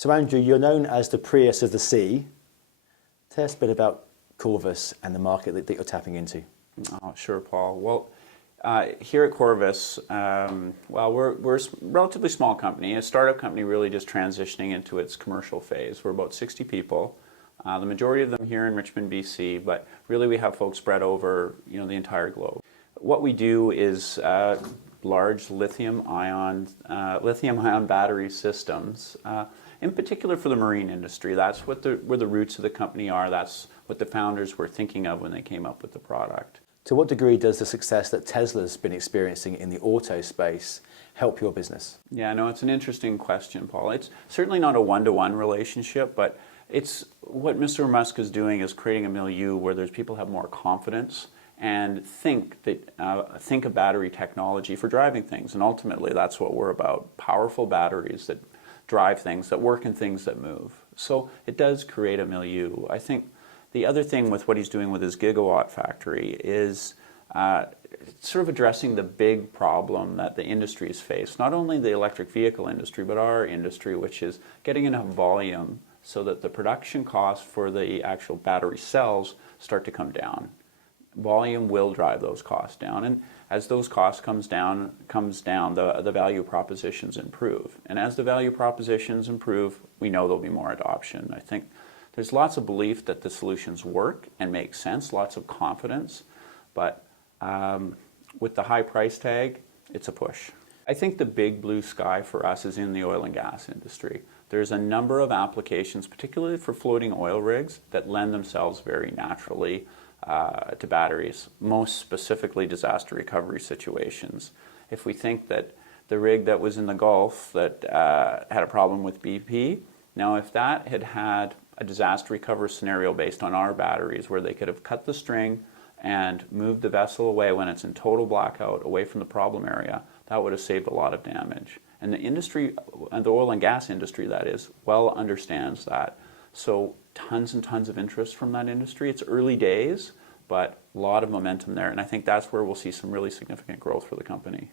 So Andrew, you're known as the Prius of the sea. Tell us a bit about Corvus and the market that you're tapping into. Oh, sure, Paul. Well, here at Corvus, we're a relatively small company, a startup company really just transitioning into its commercial phase. We're about 60 people, the majority of them here in Richmond, BC, but really we have folks spread over the entire globe. What we do is large lithium-ion battery systems, in particular for the marine industry. That's where the roots of the company are. That's what the founders were thinking of when they came up with the product. To what degree does the success that Tesla's been experiencing in the auto space help your business? Yeah, no, it's an interesting question, Paul. It's certainly not a one-to-one relationship, but it's what Mr. Musk is doing is creating a milieu where there's people have more confidence and think of battery technology for driving things. And ultimately, that's what we're about, powerful batteries that drive things, that work in things that move. So it does create a milieu. I think the other thing with what he's doing with his gigawatt factory is sort of addressing the big problem that the industry's faced, not only the electric vehicle industry, but our industry, which is getting enough volume so that the production costs for the actual battery cells start to come down. Volume will drive those costs down, and as those costs comes down, the value propositions improve. And as the value propositions improve, we know there'll be more adoption. I think there's lots of belief that the solutions work and make sense, lots of confidence, but with the high price tag, it's a push. I think the big blue sky for us is in the oil and gas industry. There's a number of applications, particularly for floating oil rigs, that lend themselves very naturally to batteries, most specifically disaster recovery situations. If we think that the rig that was in the Gulf that had a problem with BP, now if that had a disaster recovery scenario based on our batteries where they could have cut the string and moved the vessel away when it's in total blackout, away from the problem area, that would have saved a lot of damage. And the industry, and the oil and gas industry that is, well understands that. So tons and tons of interest from that industry. It's early days, but a lot of momentum there, and I think that's where we'll see some really significant growth for the company.